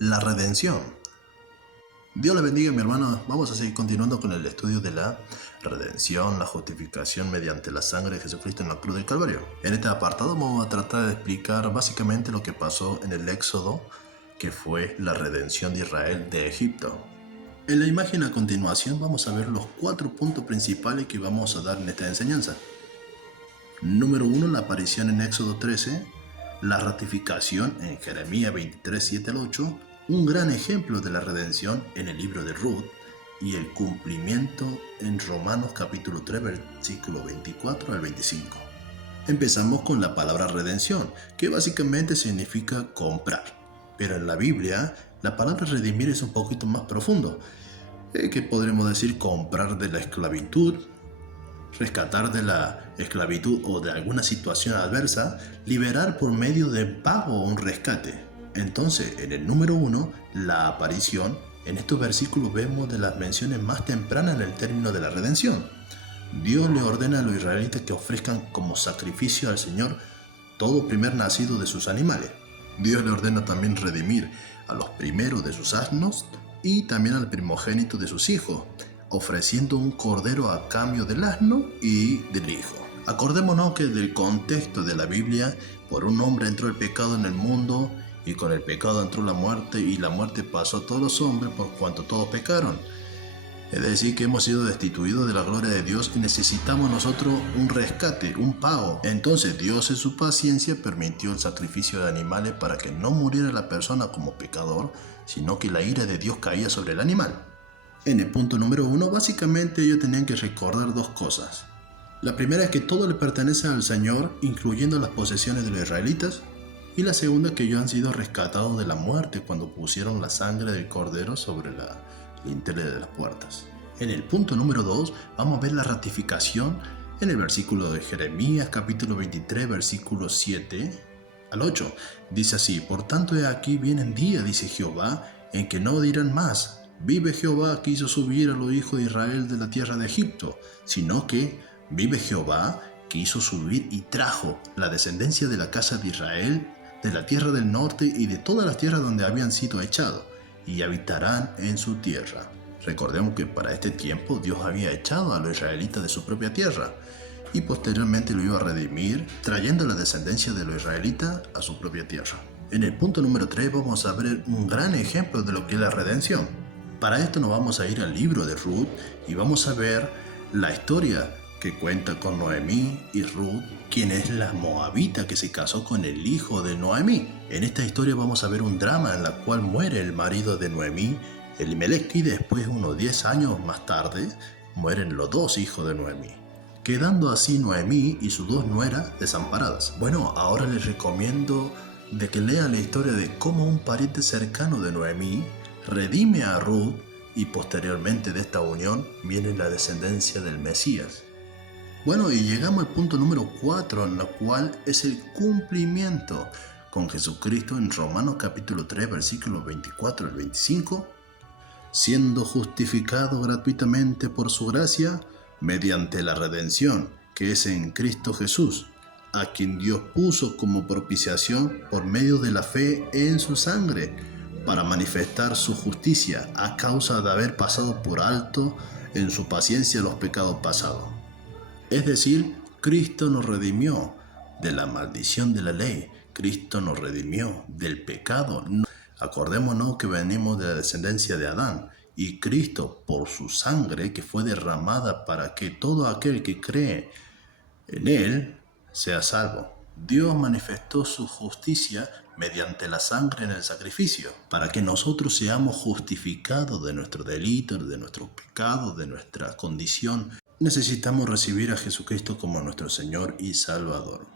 La redención. Dios le bendiga, mi hermano. Vamos a seguir continuando con el estudio de la redención, la justificación mediante la sangre de Jesucristo en la cruz del Calvario. En este apartado vamos a tratar de explicar básicamente lo que pasó en el Éxodo, que fue la redención de Israel de Egipto. En la imagen a continuación vamos a ver los 4 puntos principales que vamos a dar en esta enseñanza. Número 1, la aparición en Éxodo 13, la ratificación en Jeremías 23, 7 al 8, un gran ejemplo de la redención en el libro de Ruth y el cumplimiento en Romanos capítulo 3, versículo 24 al 25. Empezamos con la palabra redención, que básicamente significa comprar. Pero en la Biblia, la palabra redimir es un poquito más profundo, que podremos decir comprar de la esclavitud, rescatar de la esclavitud o de alguna situación adversa, liberar por medio de pago o un rescate. Entonces, en el número 1, la aparición, en estos versículos vemos de las menciones más tempranas en el término de la redención. Dios le ordena a los israelitas que ofrezcan como sacrificio al Señor todo primer nacido de sus animales. Dios le ordena también redimir a los primeros de sus asnos y también al primogénito de sus hijos, ofreciendo un cordero a cambio del asno y del hijo. Acordémonos que del contexto de la Biblia, por un hombre entró el pecado en el mundo, y con el pecado entró la muerte, y la muerte pasó a todos los hombres por cuanto todos pecaron. Es decir, que hemos sido destituidos de la gloria de Dios y necesitamos nosotros un rescate, un pago. Entonces Dios en su paciencia permitió el sacrificio de animales para que no muriera la persona como pecador, sino que la ira de Dios caía sobre el animal. En el punto número 1, básicamente ellos tenían que recordar 2 cosas. La primera es que todo le pertenece al Señor, incluyendo las posesiones de los israelitas. Y la segunda, que ellos han sido rescatados de la muerte cuando pusieron la sangre del cordero sobre la linterna de las puertas. En el punto número 2, vamos a ver la ratificación en el versículo de Jeremías, capítulo 23, versículos 7 al 8. Dice así: por tanto, he aquí vienen días, dice Jehová, en que no dirán más: vive Jehová que hizo subir a los hijos de Israel de la tierra de Egipto, sino que vive Jehová que hizo subir y trajo la descendencia de la casa de Israel de la tierra del norte y de todas las tierras donde habían sido echados, y habitarán en su tierra. Recordemos que para este tiempo Dios había echado a los israelitas de su propia tierra, y posteriormente lo iba a redimir, trayendo la descendencia de los israelitas a su propia tierra. En el punto número 3 vamos a ver un gran ejemplo de lo que es la redención. Para esto nos vamos a ir al libro de Ruth y vamos a ver la historia que cuenta con Noemí y Ruth, quien es la moabita que se casó con el hijo de Noemí. En esta historia vamos a ver un drama en la cual muere el marido de Noemí, Elimelech, y después, unos 10 años más tarde, mueren los 2 hijos de Noemí, quedando así Noemí y sus 2 nueras desamparadas. Bueno, ahora les recomiendo de que lean la historia de cómo un pariente cercano de Noemí redime a Ruth, y posteriormente de esta unión viene la descendencia del Mesías. Bueno, y llegamos al punto número 4, en la cual es el cumplimiento con Jesucristo en Romanos capítulo 3, versículos 24 al 25, siendo justificado gratuitamente por su gracia, mediante la redención que es en Cristo Jesús, a quien Dios puso como propiciación por medio de la fe en su sangre, para manifestar su justicia a causa de haber pasado por alto en su paciencia los pecados pasados. Es decir, Cristo nos redimió de la maldición de la ley. Cristo nos redimió del pecado. Acordémonos que venimos de la descendencia de Adán, y Cristo, por su sangre que fue derramada para que todo aquel que cree en Él sea salvo. Dios manifestó su justicia mediante la sangre en el sacrificio, para que nosotros seamos justificados de nuestros delitos, de nuestros pecados, de nuestra condición. Necesitamos recibir a Jesucristo como nuestro Señor y Salvador.